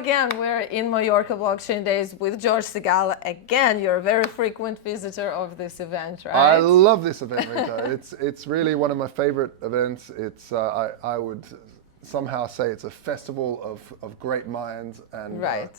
again, we're in Mallorca Blockchain Days with George Scigala. Again, you're a very frequent visitor of this event, right? I love this event, Ryta. It's really one of my favorite events. It's I would somehow say it's a festival of great minds, and right.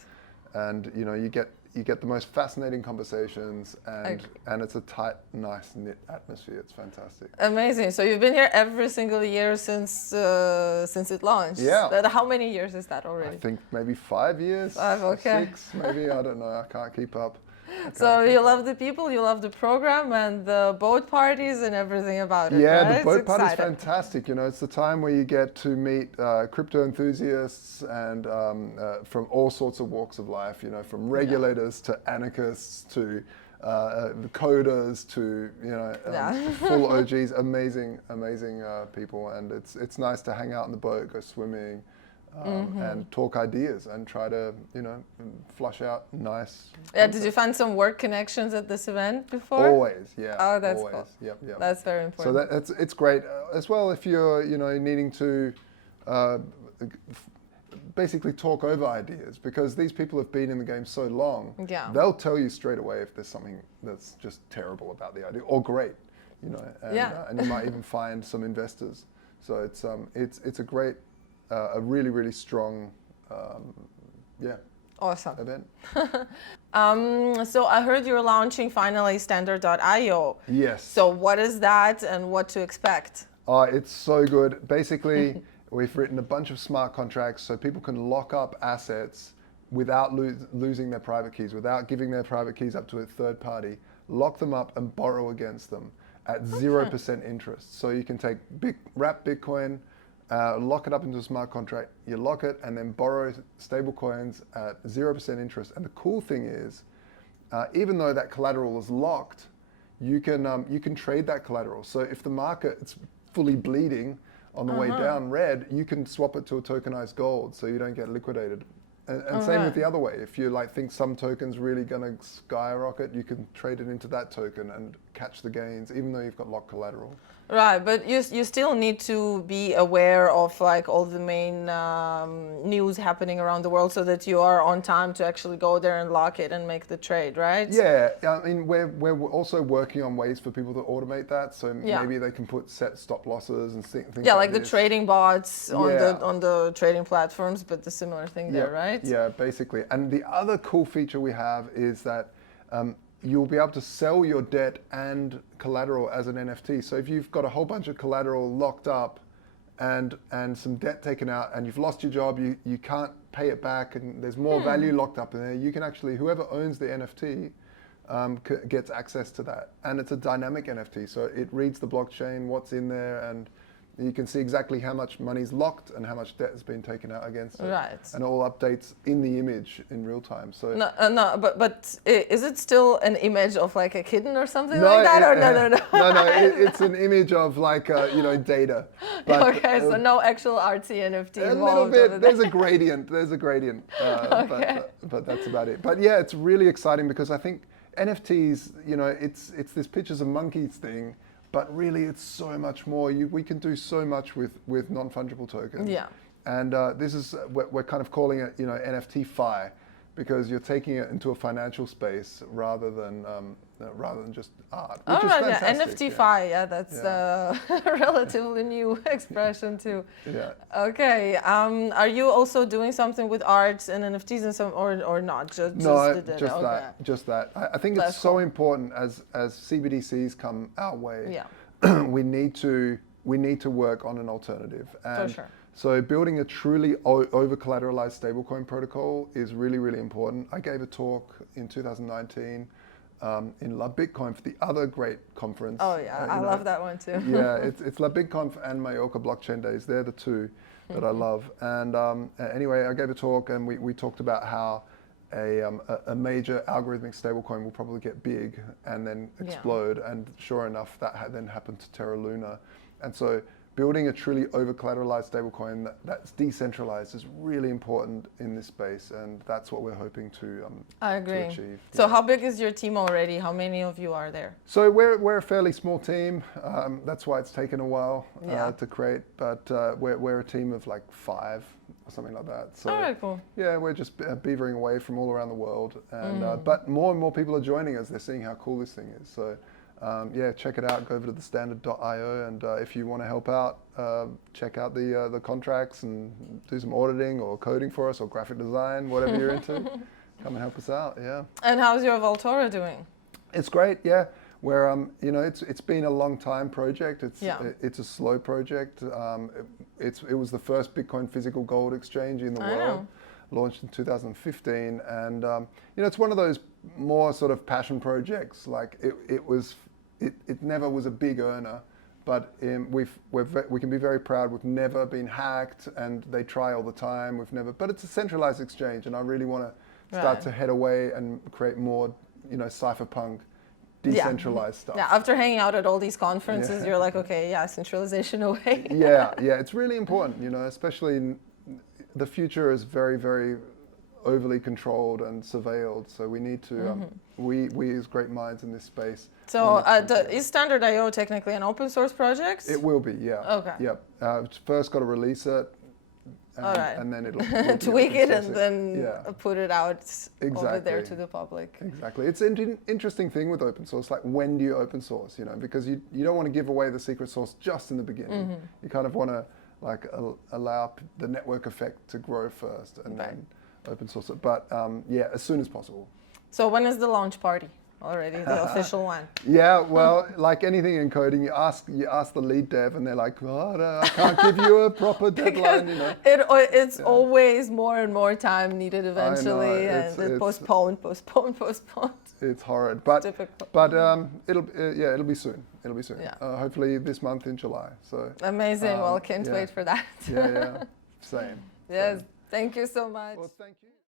And you know, you get the most fascinating conversations, and it's a tight, nice knit atmosphere. It's fantastic. Amazing. So you've been here every single year since it launched. Yeah. How many years is that already? I think maybe 5 years. 5, okay. 6, maybe. I don't know. I can't keep up. So you love the people, you love the program, and the boat parties and everything about it. Yeah, right? the boat party's fantastic. You know, it's the time where you get to meet crypto enthusiasts and from all sorts of walks of life. You know, from regulators to anarchists to coders to full OGs. Amazing people, and it's nice to hang out on the boat, go swimming. And talk ideas and try to, flush out nice. Yeah, did you find some work connections at this event before? Always, yeah. Oh, that's always. cool. Yep. That's very important. So it's great as well if you're, needing to basically talk over ideas, because these people have been in the game so long. Yeah. They'll tell you straight away if there's something that's just terrible about the idea or great, and you might even find some investors. So it's a great. A really, really strong, awesome event. So I heard you're launching finally standard.io. Yes. So what is that and what to expect? It's so good. Basically, we've written a bunch of smart contracts so people can lock up assets without losing their private keys, without giving their private keys up to a third party, lock them up and borrow against them at 0% interest. So you can take wrap Bitcoin, lock it up into a smart contract, you lock it, and then borrow stable coins at 0% interest. And the cool thing is, even though that collateral is locked, you can trade that collateral. So if the market's fully bleeding on the way down red, you can swap it to a tokenized gold so you don't get liquidated. And same with the other way. If you think some token's really going to skyrocket, you can trade it into that token and catch the gains, even though you've got locked collateral. Right, but you still need to be aware of all the main news happening around the world so that you are on time to actually go there and lock it and make the trade, right? Yeah, I mean we're also working on ways for people to automate that. So maybe they can set stop losses and things. Yeah, like the trading bots on the trading platforms, but the similar thing there, right? Yeah, basically. And the other cool feature we have is that you'll be able to sell your debt and collateral as an NFT. So if you've got a whole bunch of collateral locked up and some debt taken out and you've lost your job, you can't pay it back and there's more value locked up in there, you can actually, whoever owns the NFT gets access to that. And it's a dynamic NFT, so it reads the blockchain, what's in there, and you can see exactly how much money's locked and how much debt has been taken out against it. Right. And all updates in the image in real time. So no, but is it still an image of a kitten or something like that? Or no? It's an image of data. But, okay, so no actual artsy NFT involved. A little bit. There's a gradient. Okay. But that's about it. But yeah, it's really exciting because I think NFTs, it's this pictures of monkeys thing. But really, it's so much more. We can do so much with non-fungible tokens. Yeah. And this is, we're kind of calling it, NFT-fi, because you're taking it into a financial space rather than just art. Which is fantastic. NFT-fi, that's a relatively new expression too. Yeah. Okay. Are you also doing something with arts and NFTs and some, or not? Just that. I think it's so important as CBDCs come our way. Yeah. we need to work on an alternative. And for sure. So building a truly over-collateralized stablecoin protocol is really, really important. I gave a talk in 2019 in La Bitcoin for the other great conference. Oh yeah, I love that one too. Yeah, it's La Bitcoin and Mallorca Blockchain Days. They're the two that I love. And anyway, I gave a talk and we talked about how a major algorithmic stablecoin will probably get big and then explode. And sure enough, that then happened to Terra Luna. And so building a truly over-collateralized stablecoin that's decentralized is really important in this space, and that's what we're hoping to achieve. So how big is your team already? How many of you are there? So we're a fairly small team. That's why it's taken a while to create, but we're a team of 5 or something like that. So All right, cool. yeah, we're just beavering away from all around the world, and but more and more people are joining us. They're seeing how cool this thing is. So yeah, check it out. Go over to thestandard.io, and if you want to help out, check out the contracts and do some auditing or coding for us or graphic design, whatever you're into. Come and help us out. Yeah. And how's your Valtora doing? It's great. Yeah. Where you know, it's been a long time project. It's a slow project. It was the first Bitcoin physical gold exchange in the world, launched in 2015, and you know, it's one of those more sort of passion projects. Like it never was a big earner, but we can be very proud. We've never been hacked, and they try all the time. But it's a centralized exchange, and I really want to start to head away and create more, you know, cypherpunk, decentralized stuff. Yeah, after hanging out at all these conferences, you're like, okay, yeah, centralization away. yeah, it's really important, you know, especially the future is very, very overly controlled and surveilled. So we need to, we as great minds in this space. So is Standard.io technically an open source project? It will be, yeah. Okay. Yep. First got to release it. And then it'll tweak it and then put it out over there to the public. Exactly. It's an interesting thing with open source. Like, when do you open source? You know, because you don't want to give away the secret source just in the beginning. You kind of want to like allow the network effect to grow first and then open source it. But yeah, as soon as possible. So when is the launch party? Already the official one. Yeah, well, like anything in coding, you ask the lead dev, and they're like, "Oh, no, I can't give you a proper deadline." You know, it's always more and more time needed eventually, and it's postponed. It's horrid, but difficult. But it'll be soon. It'll be soon. Yeah. Hopefully this month in July. So amazing. Well, can't wait for that. yeah, same. Yes. Thank you so much. Well, thank you.